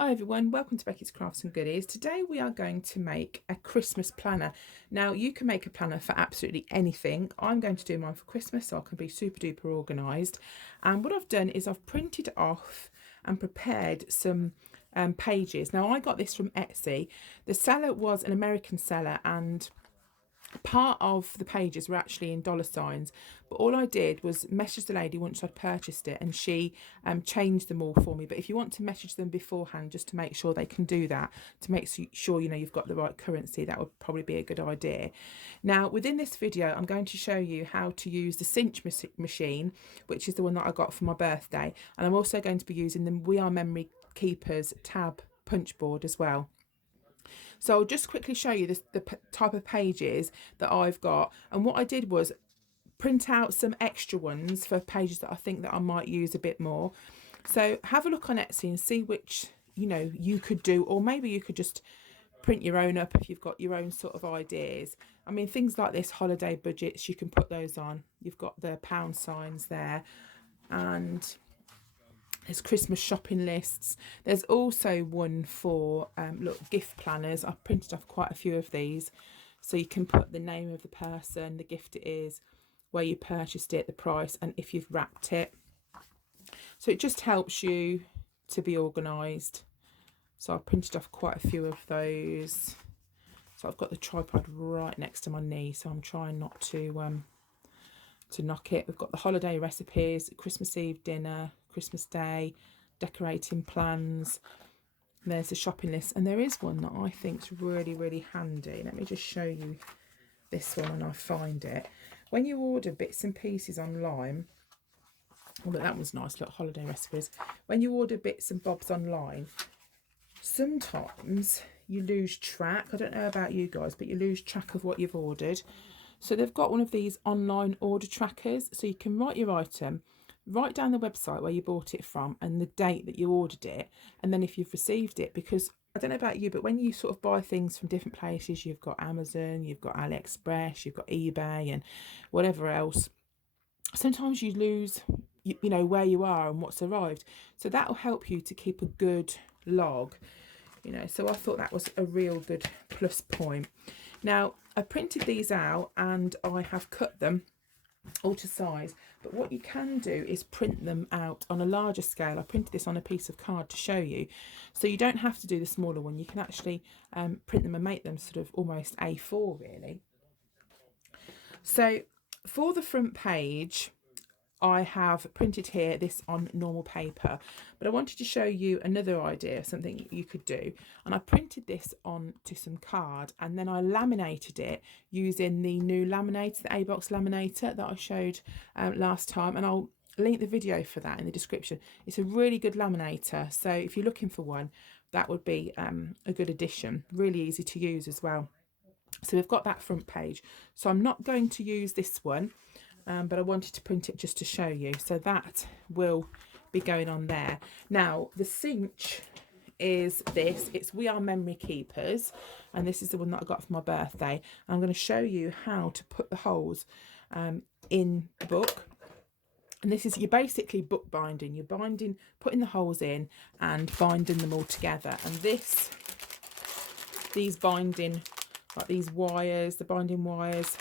Hi everyone, welcome to Becky's Crafts and Goodies. Today we are going to make a Christmas planner. Now you can make a planner for absolutely anything. I'm going to do mine for Christmas so I can be super duper organised. And what I've done is I've printed off and prepared some pages. Now I got this from Etsy. The seller was an American seller and part of the pages were actually in dollar signs, but all I did was message the lady once I'd purchased it, and she changed them all for me. But if you want to message them beforehand just to make sure they can do that, to make sure you know you've got the right currency, that would probably be a good idea. Now within this video I'm going to show you how to use the Cinch machine, which is the one that I got for my birthday, and I'm also going to be using the We Are Memory Keepers tab punch board as well. So I'll just quickly show you the type of pages that I've got. And what I did was print out some extra ones for pages that I think that I might use a bit more. So have a look on Etsy and see which, you know, you could do, or maybe you could just print your own up if you've got your own sort of ideas. I mean, things like this, holiday budgets, you can put those on. You've got the pound signs there, and there's Christmas shopping lists. There's also one for look, gift planners. I've printed off quite a few of these, so you can put the name of the person, the gift it is, where you purchased it, the price, and if you've wrapped it. So it just helps you to be organised. So I printed off quite a few of those. So I've got the tripod right next to my knee, so I'm trying not to knock it. We've got the holiday recipes, Christmas Eve dinner, Christmas Day, decorating plans. There's the shopping list, and there is one that I think is really handy. Let me just show you this one when I find it. When you order bits and pieces online, oh look, that one's nice, look, holiday recipes. When you order bits and bobs online, sometimes you lose track. I don't know about you guys, but you lose track of what you've ordered. So they've got one of these online order trackers, so you can write your item, write down the website where you bought it from and the date that you ordered it, and then if you've received it, because I don't know about you, but when you sort of buy things from different places, you've got Amazon, you've got AliExpress, you've got eBay and whatever else, sometimes you lose you know where you are and what's arrived. So that will help you to keep a good log, you know. So I thought that was a real good plus point. Now I printed these out and I have cut them all to size, but what you can do is print them out on a larger scale. I printed this on a piece of card to show you, so you don't have to do the smaller one. You can actually print them and make them sort of almost A4 really. So for the front page I have printed here this on normal paper, but I wanted to show you another idea, something you could do. And I printed this onto some card and then I laminated it using the new laminator, the A-box laminator that I showed last time, and I'll link the video for that in the description. It's a really good laminator, so if you're looking for one, that would be a good addition. Really easy to use as well. So we've got that front page, so I'm not going to use this one, but I wanted to print it just to show you. So that will be going on there. Now the cinch is this, it's We Are Memory Keepers, and this is the one that I got for my birthday. I'm going to show you how to put the holes in the book. And this is, you're basically book binding, you're putting the holes in and binding them all together. And these binding, like these wires, the binding wires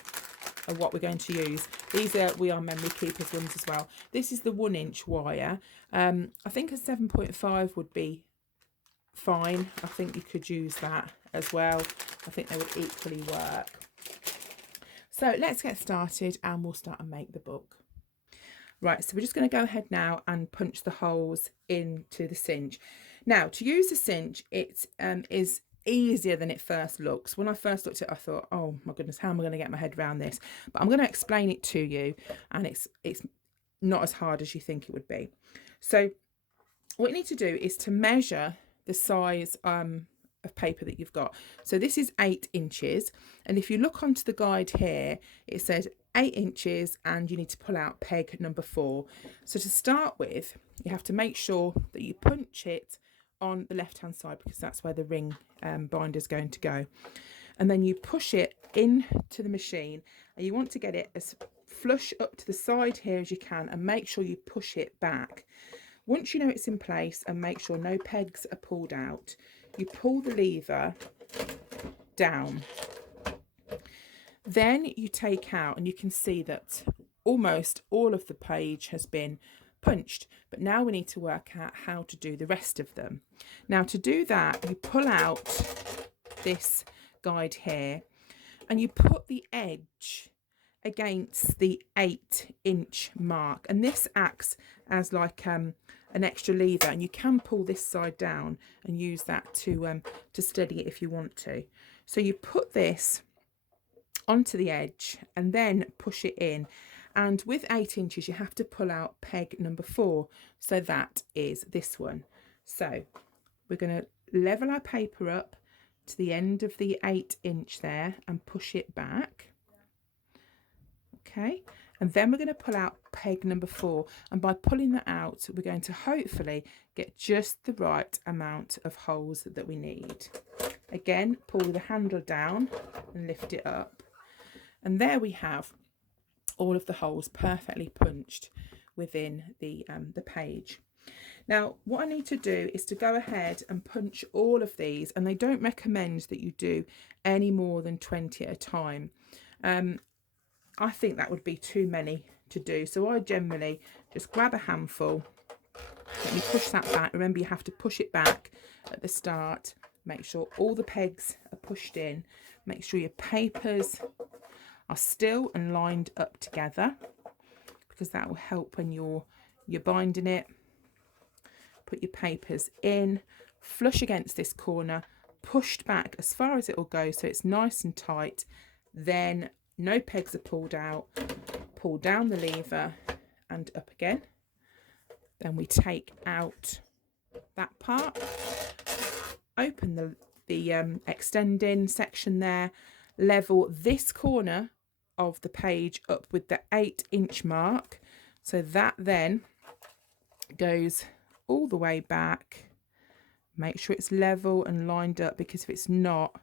are what we're going to use. These are We Are Memory Keepers ones as well. This is the 1-inch wire. I think a 7.5 would be fine. I think you could use that as well. I think they would equally work. So let's get started and we'll start and make the book. Right, so we're just going to go ahead now and punch the holes into the cinch. Now, to use the cinch, it is easier than it first looks. When I first looked at it, I thought, oh my goodness, how am I going to get my head around this? But I'm going to explain it to you, and it's not as hard as you think it would be. So what you need to do is to measure the size of paper that you've got. So this is 8 inches, and if you look onto the guide here, it says 8 inches and you need to pull out peg number 4. So to start with, you have to make sure that you punch it on the left hand side, because that's where the ring binder is going to go, and then you push it into the machine, and you want to get it as flush up to the side here as you can, and make sure you push it back. Once you know it's in place and make sure no pegs are pulled out, you pull the lever down. Then you take out, and you can see that almost all of the page has been punched, but now we need to work out how to do the rest of them. Now to do that, you pull out this guide here and you put the edge against the 8-inch mark, and this acts as like an extra lever, and you can pull this side down and use that to steady it if you want to. So you put this onto the edge and then push it in, and with 8 inches you have to pull out peg number 4, so that is this one. So we're going to level our paper up to the end of the 8-inch there and push it back. Okay, and then we're going to pull out peg number 4, and by pulling that out we're going to hopefully get just the right amount of holes that we need. Again, pull the handle down and lift it up, and there we have all of the holes perfectly punched within the page. Now what I need to do is to go ahead and punch all of these, and they don't recommend that you do any more than 20 at a time. I think that would be too many to do, so I generally just grab a handful. Let me push that back. Remember, you have to push it back at the start. Make sure all the pegs are pushed in. Make sure your papers are still and lined up together, because that will help when you're binding it. Put your papers in, flush against this corner, pushed back as far as it will go so it's nice and tight. Then no pegs are pulled out, pull down the lever and up again. Then we take out that part, open the extending section there, level this corner of the page up with the 8-inch mark, so that then goes all the way back. Make sure it's level and lined up, because if it's not,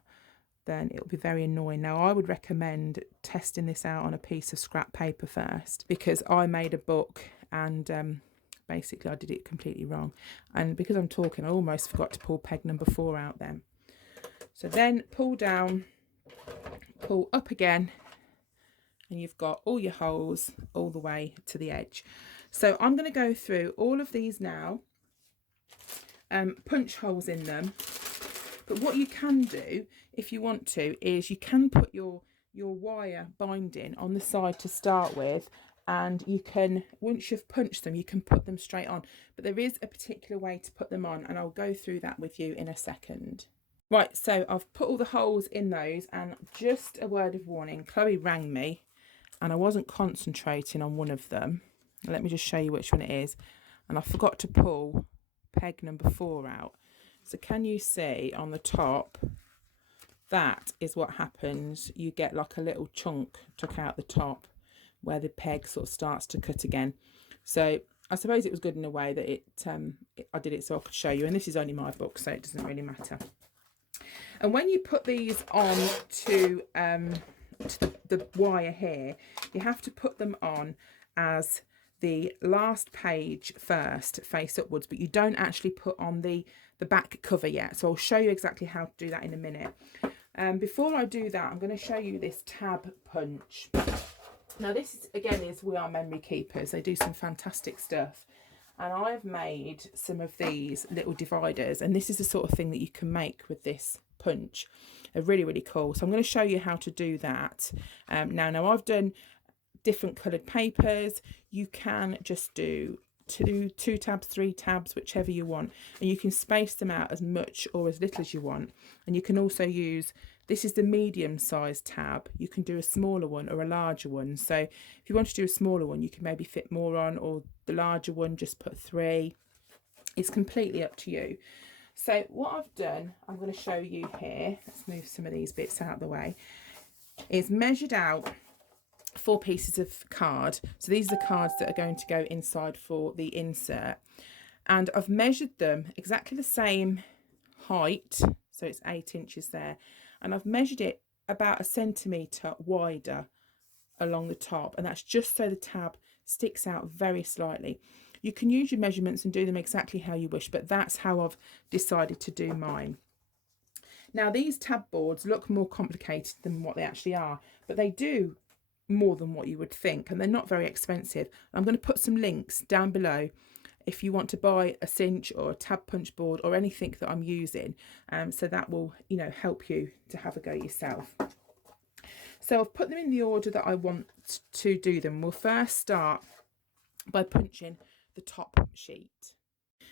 then it'll be very annoying. Now I would recommend testing this out on a piece of scrap paper first, because I made a book and basically I did it completely wrong, and because I'm talking I almost forgot to pull peg number 4 out then. So then pull down, pull up again, and you've got all your holes all the way to the edge. So I'm going to go through all of these now, punch holes in them. But what you can do if you want to is you can put your wire binding on the side to start with, and you can, once you've punched them, you can put them straight on. But there is a particular way to put them on, and I'll go through that with you in a second. Right, so I've put all the holes in those, and just a word of warning, Chloe rang me and I wasn't concentrating on one of them. Let me just show you which one it is. And I forgot to pull peg number 4 out. So can you see on the top, that is what happens. You get like a little chunk took out the top where the peg sort of starts to cut again. So I suppose it was good in a way that I did it so I could show you, and this is only my book, so it doesn't really matter. And when you put these on to the wire here, you have to put them on as the last page first, face upwards, but you don't actually put on the back cover yet. So I'll show you exactly how to do that in a minute. Before I do that, I'm going to show you this tab punch. Now this is, again, is We Are Memory Keepers. They do some fantastic stuff. And I've made some of these little dividers, and this is the sort of thing that you can make with this punch. They're really, really cool. So I'm going to show you how to do that. Now I've done different coloured papers. You can just do two tabs, 3 tabs, whichever you want, and you can space them out as much or as little as you want. And you can also use, this is the medium sized tab, you can do a smaller one or a larger one. So if you want to do a smaller one, you can maybe fit more on, or the larger one, just put 3. It's completely up to you. So what I've done, I'm going to show you here, let's move some of these bits out of the way, is measured out 4 pieces of card. So these are the cards that are going to go inside for the insert, and I've measured them exactly the same height, so it's 8 inches there, and I've measured it about 1 centimetre wider along the top, and that's just so the tab sticks out very slightly. You can use your measurements and do them exactly how you wish, but that's how I've decided to do mine. Now, these tab boards look more complicated than what they actually are, but they do more than what you would think, and they're not very expensive. I'm going to put some links down below if you want to buy a cinch or a tab punch board or anything that I'm using, so that will, you know, help you to have a go yourself. So I've put them in the order that I want to do them. We'll first start by punching the top sheet.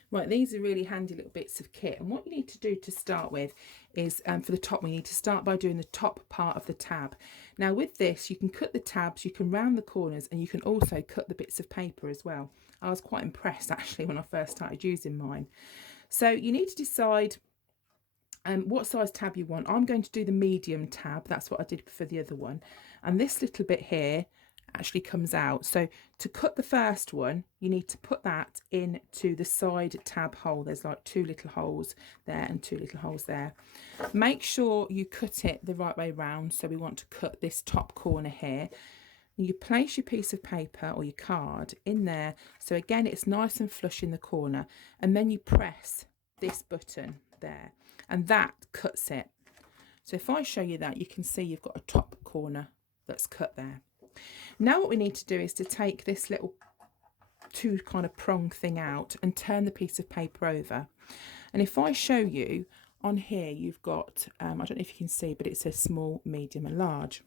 Right, these are really handy little bits of kit, and what you need to do to start with is, for the top, we need to start by doing the top part of the tab. Now with this, you can cut the tabs, you can round the corners, and you can also cut the bits of paper as well. I was quite impressed actually when I first started using mine. So you need to decide what size tab you want. I'm going to do the medium tab, that's what I did for the other one, and this little bit here actually comes out. So to cut the first one, you need to put that into the side tab hole. There's like 2 little holes there and 2 little holes there. Make sure you cut it the right way round. So we want to cut this top corner here. You place your piece of paper or your card in there, so again it's nice and flush in the corner, and then you press this button there and that cuts it. So if I show you that, you can see you've got a top corner that's cut there. Now what we need to do is to take this little 2 kind of prong thing out and turn the piece of paper over. And if I show you on here, you've got, I don't know if you can see, but it says small, medium and large.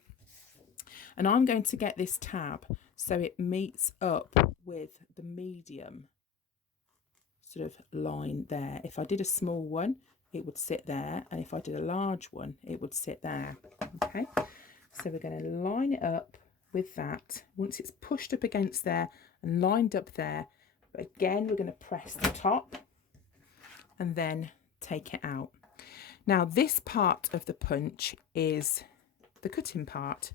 And I'm going to get this tab so it meets up with the medium sort of line there. If I did a small one, it would sit there, and if I did a large one, it would sit there. Okay, so we're going to line it up with that. Once it's pushed up against there and lined up there, again we're going to press the top and then take it out. Now this part of the punch is the cutting part,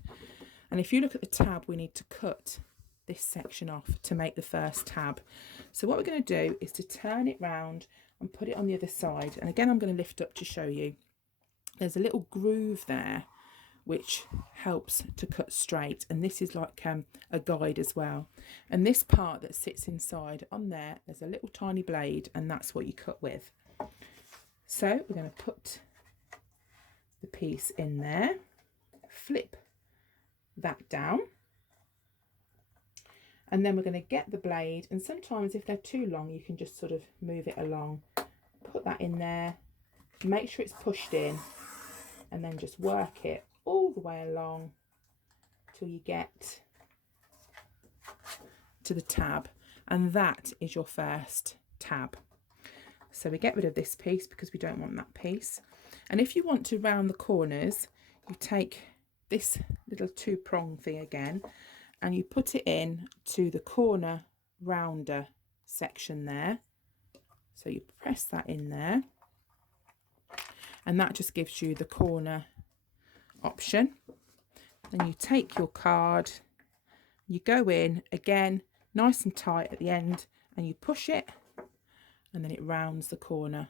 and if you look at the tab, we need to cut this section off to make the first tab. So what we're going to do is to turn it round and put it on the other side, and again I'm going to lift up to show you. There's a little groove there which helps to cut straight, and this is like a guide as well. And this part that sits inside on there, there's a little tiny blade, and that's what you cut with. So we're going to put the piece in there, flip that down, and then we're going to get the blade, and sometimes if they're too long you can just sort of move it along, put that in there, make sure it's pushed in, and then just work it all the way along till you get to the tab, and that is your first tab. So we get rid of this piece because we don't want that piece. And if you want to round the corners, you take this little 2 prong thing again and you put it in to the corner rounder section there. So you press that in there, and that just gives you the corner option. Then you take your card, you go in again nice and tight at the end, and you push it, and then it rounds the corner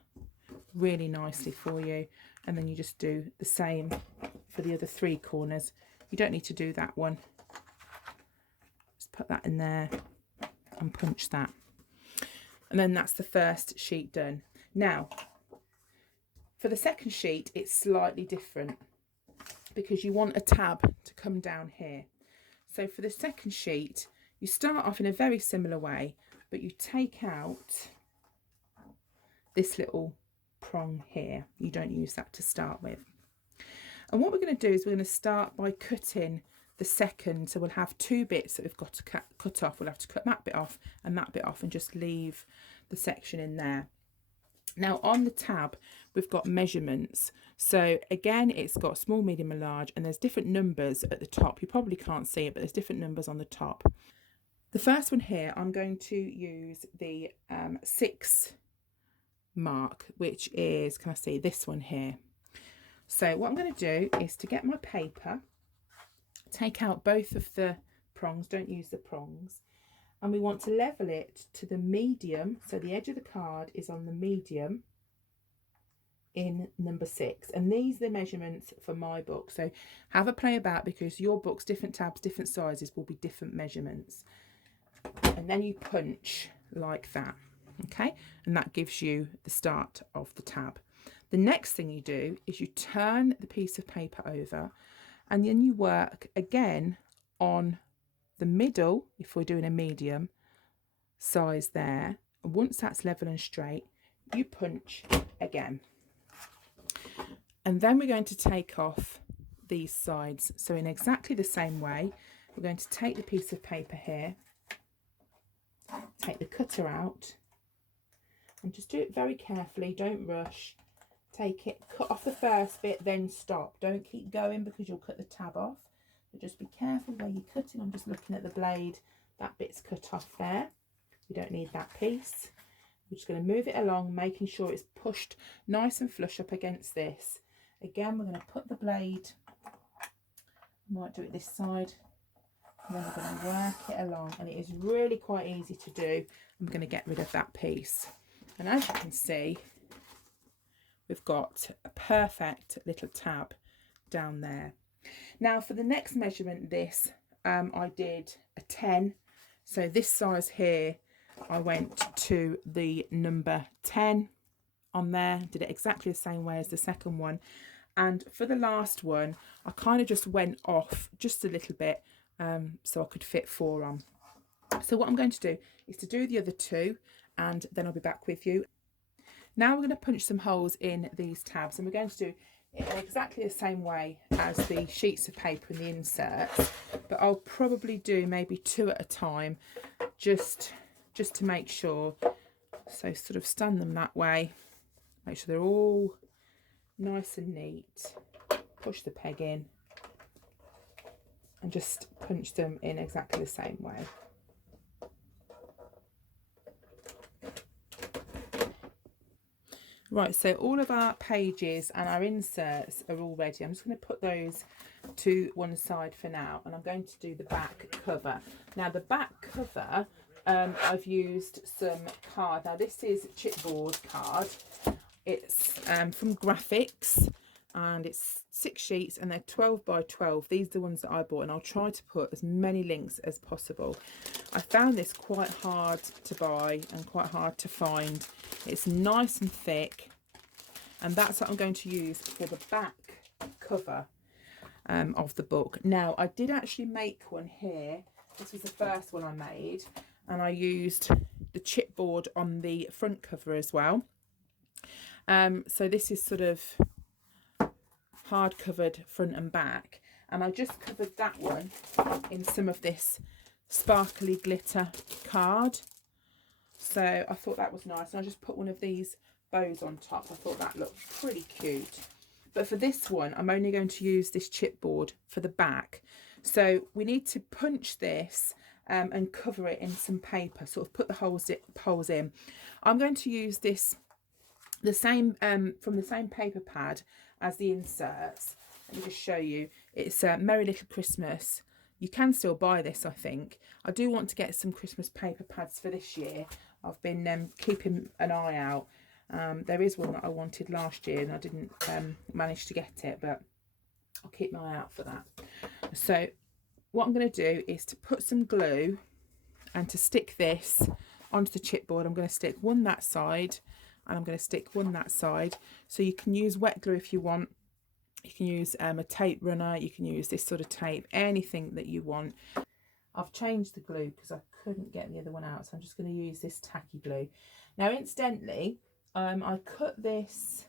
really nicely for you. And then you just do the same for the other 3 corners. You don't need to do that one, just put that in there and punch that, and then that's the first sheet done. Now for the second sheet it's slightly different, because you want a tab to come down here. So for the second sheet, you start off in a very similar way, but you take out this little prong here. You don't use that to start with. And what we're going to do is we're going to start by cutting the second. So we'll have 2 bits that we've got to cut off. We'll have to cut that bit off and that bit off, and just leave the section in there. Now on the tab we've got measurements, so again it's got small, medium and large, and there's different numbers at the top. You probably can't see it, but there's different numbers on the top. The first one here, I'm going to use the 6 mark, which is, can I see this one here? So what I'm going to do is to get my paper, take out both of the prongs, don't use the prongs, and we want to level it to the medium. So the edge of the card is on the medium in number 6, and these are the measurements for my book. So have a play about, because your books, different tabs, different sizes, will be different measurements. And then you punch like that. Okay, and that gives you the start of the tab. The next thing you do is you turn the piece of paper over, and then you work again on the middle, if we're doing a medium size there. And once that's level and straight, you punch again. And then we're going to take off these sides. So in exactly the same way, we're going to take the piece of paper here, take the cutter out, and just do it very carefully, don't rush. Take it, cut off the first bit, then stop. Don't keep going because you'll cut the tab off. But just be careful where you're cutting. I'm just looking at the blade. That bit's cut off there. We don't need that piece. We're just going to move it along, making sure it's pushed nice and flush up against this. Again, we're going to put the blade, I might do it this side, and then we're going to work it along. And it is really quite easy to do. I'm going to get rid of that piece. And as you can see, we've got a perfect little tab down there. Now for the next measurement, this I did a 10. So this size here, I went to the number 10 on there, did it exactly the same way as the second one. And for the last one, I kind of just went off just a little bit so I could fit 4 on. So what I'm going to do is to do the other 2, and then I'll be back with you. Now we're going to punch some holes in these tabs, and we're going to do it in exactly the same way as the sheets of paper and the inserts, but I'll probably do maybe 2 at a time, just to make sure. So sort of stand them that way, make sure they're all nice and neat, push the peg in, and just punch them in exactly the same way. Right, so all of our pages and our inserts are all ready. I'm just going to put those to one side for now, and I'm going to do the back cover. Now the back cover, I've used some card. Now this is chipboard card. It's from Graphics, and it's 6 sheets, and they're 12 by 12. These are the ones that I bought, and I'll try to put as many links as possible. I found this quite hard to buy and quite hard to find. It's nice and thick, and that's what I'm going to use for the back cover of the book. Now I did actually make one here. This was the first one I made, and I used the chipboard on the front cover as well. So this is sort of hard covered front and back, and I just covered that one in some of this sparkly glitter card. So I thought that was nice, and I just put one of these bows on top. I thought that looked pretty cute. But for this one, I'm only going to use this chipboard for the back. So we need to punch this and cover it in some paper, sort of put the holes in. I'm going to use this the same from the same paper pad as the inserts. Let me just show you. It's Merry Little Christmas. You can still buy this, I think. I do want to get some Christmas paper pads for this year. I've been keeping an eye out. There is one that I wanted last year, and I didn't manage to get it, but I'll keep my eye out for that. So what I'm going to do is to put some glue and to stick this onto the chipboard. I'm going to stick one that side, and I'm going to stick one that side. So you can use wet glue if you want. You can use a tape runner. You can use this sort of tape, anything that you want. I've changed the glue because I couldn't get the other one out, so I'm just going to use this tacky glue. Now, incidentally, I cut this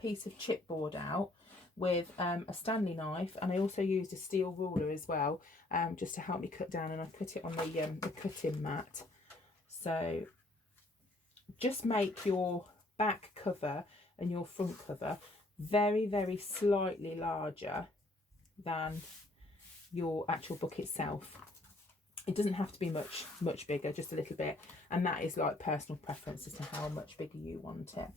piece of chipboard out with a Stanley knife, and I also used a steel ruler as well, just to help me cut down, and I cut it on the cutting mat. So just make your back cover and your front cover very, very slightly larger than your actual book itself. It doesn't have to be much bigger, just a little bit, and that is like personal preference as to how much bigger you want it.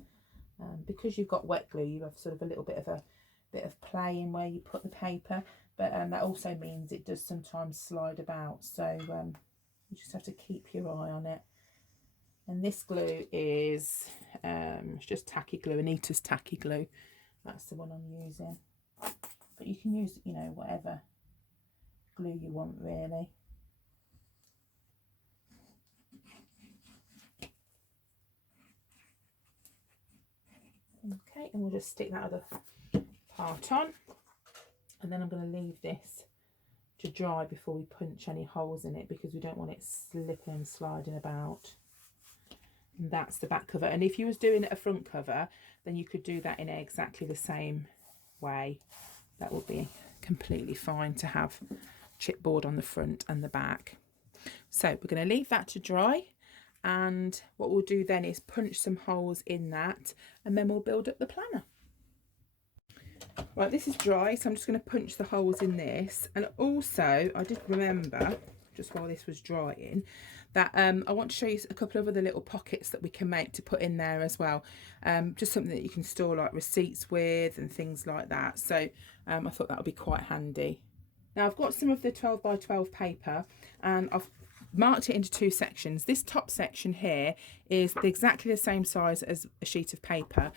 Because you've got wet glue, you have sort of a little bit of play in where you put the paper, but that also means it does sometimes slide about, so you just have to keep your eye on it. And this glue is just tacky glue, Anita's tacky glue. That's the one I'm using, but you can use, you know, whatever glue you want really. Okay, and we'll just stick that other part on, and then I'm going to leave this to dry before we punch any holes in it, because we don't want it slipping and sliding about. And that's the back cover. And if you was doing a front cover, then you could do that in exactly the same way. That would be completely fine to have chipboard on the front and the back. So we're going to leave that to dry, and what we'll do then is punch some holes in that, and then we'll build up the planner. Right, this is dry, so I'm just going to punch the holes in this. And also, I did remember, just while this was drying, that I want to show you a couple of other little pockets that we can make to put in there as well. Just something that you can store like receipts with and things like that. So I thought that would be quite handy. Now I've got some of the 12 by 12 paper, and I've marked it into two sections. This top section here is exactly the same size as a sheet of paper.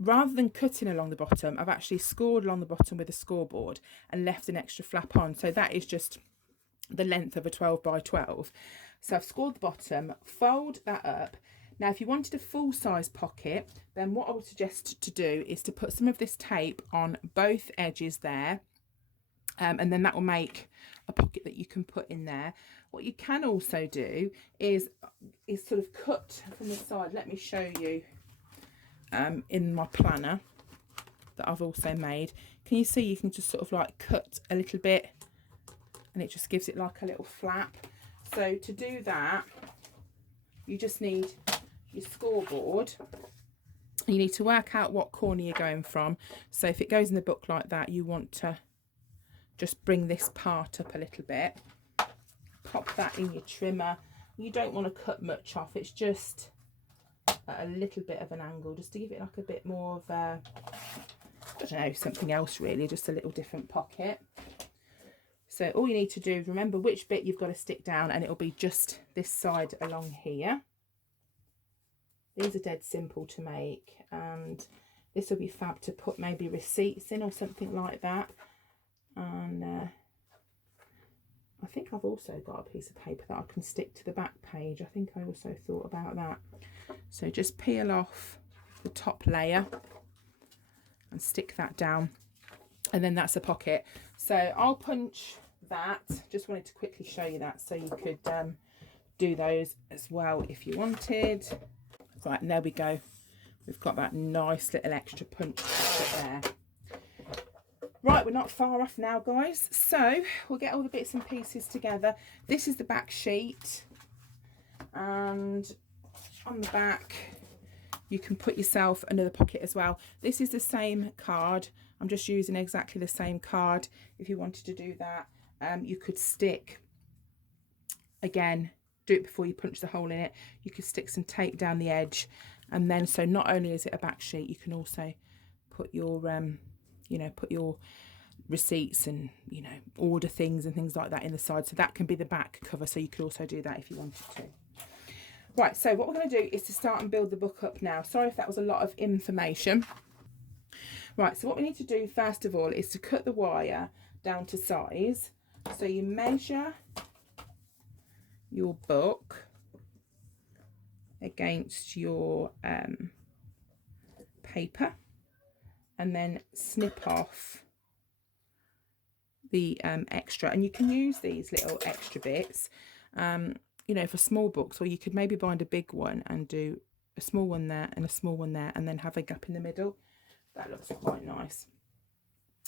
Rather than cutting along the bottom, I've actually scored along the bottom with a scoreboard and left an extra flap on. So that is just the length of a 12 by 12. So I've scored the bottom, fold that up. Now if you wanted a full size pocket, then what I would suggest to do is to put some of this tape on both edges there, and then that will make a pocket that you can put in there. What you can also do is sort of cut from the side. Let me show you in my planner that I've also made. Can you see you can just sort of like cut a little bit, and it just gives it like a little flap. So to do that, you just need your scoreboard. You need to work out what corner you're going from. So if it goes in the book like that, you want to just bring this part up a little bit. Pop that in your trimmer. You don't want to cut much off. It's just at a little bit of an angle, just to give it like a bit more of a, I don't know, something else really, just a little different pocket. So all you need to do is remember which bit you've got to stick down, and it'll be just this side along here. These are dead simple to make, and this will be fab to put maybe receipts in or something like that. And I think I've also got a piece of paper that I can stick to the back page. I think I also thought about that. So just peel off the top layer and stick that down, and then that's a pocket. So I'll punch that. Just wanted to quickly show you that so you could do those as well if you wanted. Right, and there we go. We've got that nice little extra punch pocket there. Right, we're not far off now, guys. So we'll get all the bits and pieces together. This is the back sheet, and on the back you can put yourself another pocket as well. This is the same card. I'm just using exactly the same card. If you wanted to do that, you could stick, again, do it before you punch the hole in it. You could stick some tape down the edge, and then so not only is it a back sheet, you can also put your you know, put your receipts and, you know, order things and things like that in the side. So that can be the back cover. So you could also do that if you wanted to. Right, so what we're going to do is to start and build the book up now. Sorry if that was a lot of information. Right, so what we need to do first of all is to cut the wire down to size. So you measure your book against your paper, and then snip off the extra. And you can use these little extra bits, you know, for small books, or you could maybe bind a big one and do a small one there and a small one there, and then have a gap in the middle. That looks quite nice.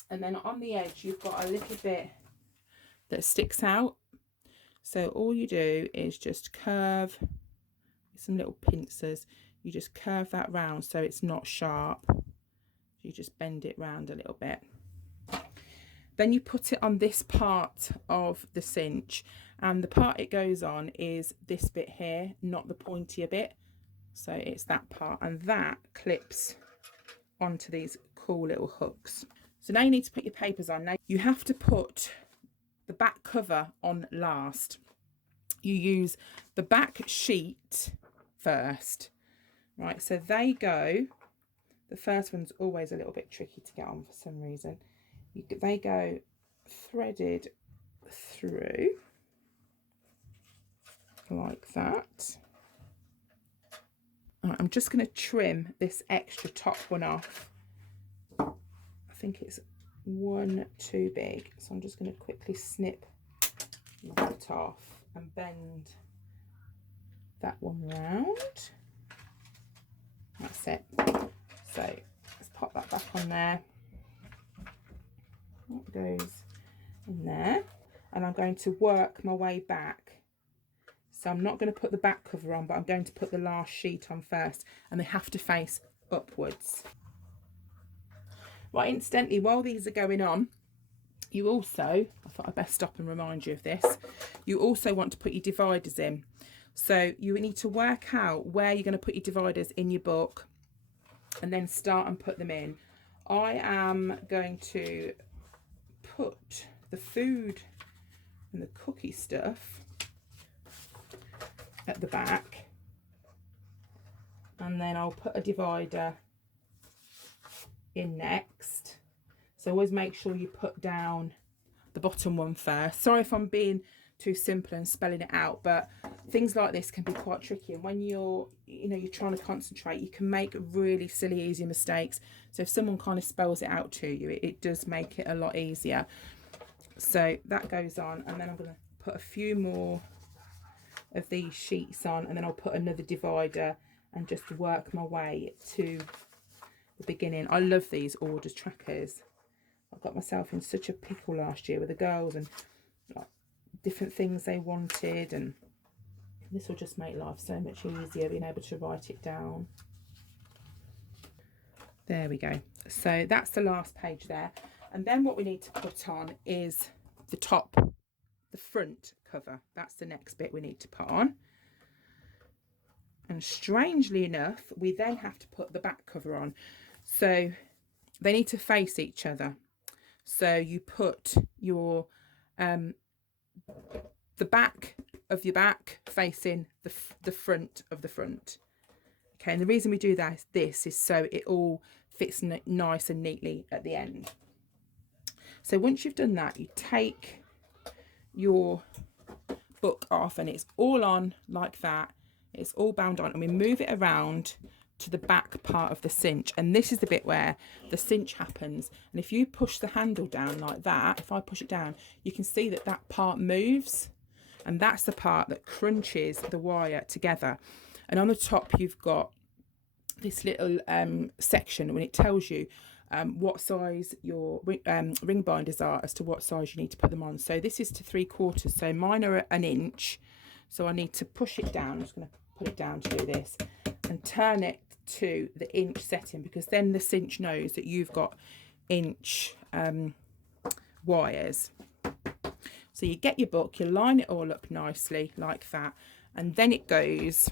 And then on the edge you've got a little bit that sticks out. So all you do is just curve with some little pincers. You just curve that round so it's not sharp. You just bend it round a little bit. Then you put it on this part of the cinch, and the part it goes on is this bit here, not the pointier bit. So it's that part, and that clips onto these cool little hooks. So now you need to put your papers on. Now you have to put the back cover on last. You use the back sheet first, right? So they go, the first one's always a little bit tricky to get on for some reason. They go threaded through like that. Right, I'm just going to trim this extra top one off. I think it's one too big, so I'm just going to quickly snip that off and bend that one round. That's it. So let's pop that back on there. That goes in there, and I'm going to work my way back. So I'm not going to put the back cover on, but I'm going to put the last sheet on first, and they have to face upwards. Right, incidentally, while these are going on, you also, I thought I'd best stop and remind you of this, you also want to put your dividers in. So you need to work out where you're going to put your dividers in your book and then start and put them in. I am going to put the food and the cookie stuff at the back, and then I'll put a divider in next. So always make sure you put down the bottom one first. Sorry if I'm being too simple and spelling it out, but things like this can be quite tricky, and when you're trying to concentrate, you can make really silly easy mistakes. So if someone kind of spells it out to you, it does make it a lot easier. So that goes on, and then I'm going to put a few more of these sheets on, and then I'll put another divider and just work my way to the beginning. I love these orders trackers. I got myself in such a pickle last year with the girls and like different things they wanted, and this will just make life so much easier being able to write it down. There we go. So that's the last page there, and then what we need to put on is the top, the front cover. That's the next bit we need to put on. And strangely enough, we then have to put the back cover on. So they need to face each other. So you put your the back of your back facing the front of the front. Okay, and the reason we do this is so it all fits nice and neatly at the end. So once you've done that, you take your book off, and it's all on like that. It's all bound on, and we move it around to the back part of the cinch, and this is the bit where the cinch happens. And if you push the handle down like that, if I push it down, you can see that that part moves, and that's the part that crunches the wire together. And on the top you've got this little section when it tells you what size your ring binders are, as to what size you need to put them on. So this is to 3/4, so mine are an inch, so I need to push it down. I'm just going to put it down to do this and turn it to the inch setting, because then the cinch knows that you've got inch wires. So you get your book, you line it all up nicely like that, and then it goes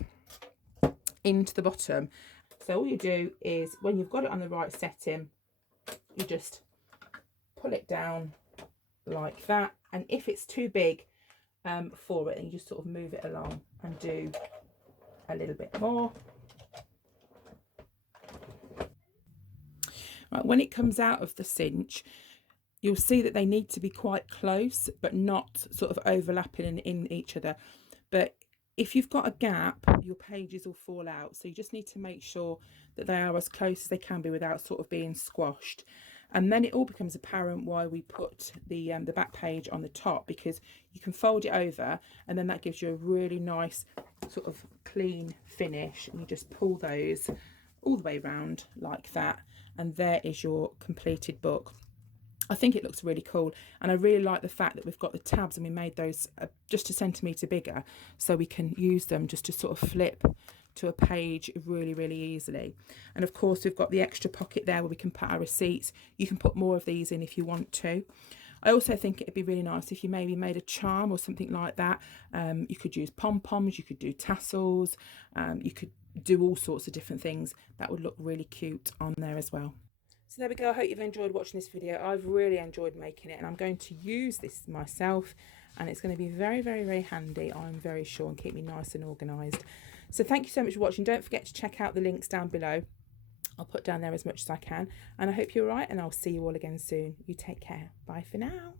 into the bottom. So all you do is, when you've got it on the right setting, you just pull it down like that, and if it's too big for it, then you just sort of move it along and do a little bit more. Right, when it comes out of the cinch, you'll see that they need to be quite close, but not sort of overlapping in each other. But if you've got a gap, your pages will fall out. So you just need to make sure that they are as close as they can be without sort of being squashed. And then it all becomes apparent why we put the back page on the top, because you can fold it over, and then that gives you a really nice sort of clean finish. And you just pull those all the way around like that, and there is your completed book. I think it looks really cool, and I really like the fact that we've got the tabs and we made those just a centimetre bigger, so we can use them just to sort of flip to a page really easily. And of course we've got the extra pocket there where we can put our receipts. You can put more of these in if you want to. I also think it'd be really nice if you maybe made a charm or something like that. You could use pom-poms, you could do tassels, you could do all sorts of different things. That would look really cute on there as well. So there we go. I hope you've enjoyed watching this video. I've really enjoyed making it, and I'm going to use this myself, and it's going to be very handy, I'm very sure, and keep me nice and organised. So thank you so much for watching. Don't forget to check out the links down below. I'll put down there as much as I can, and I hope you're all right, and I'll see you all again soon. You take care. Bye for now.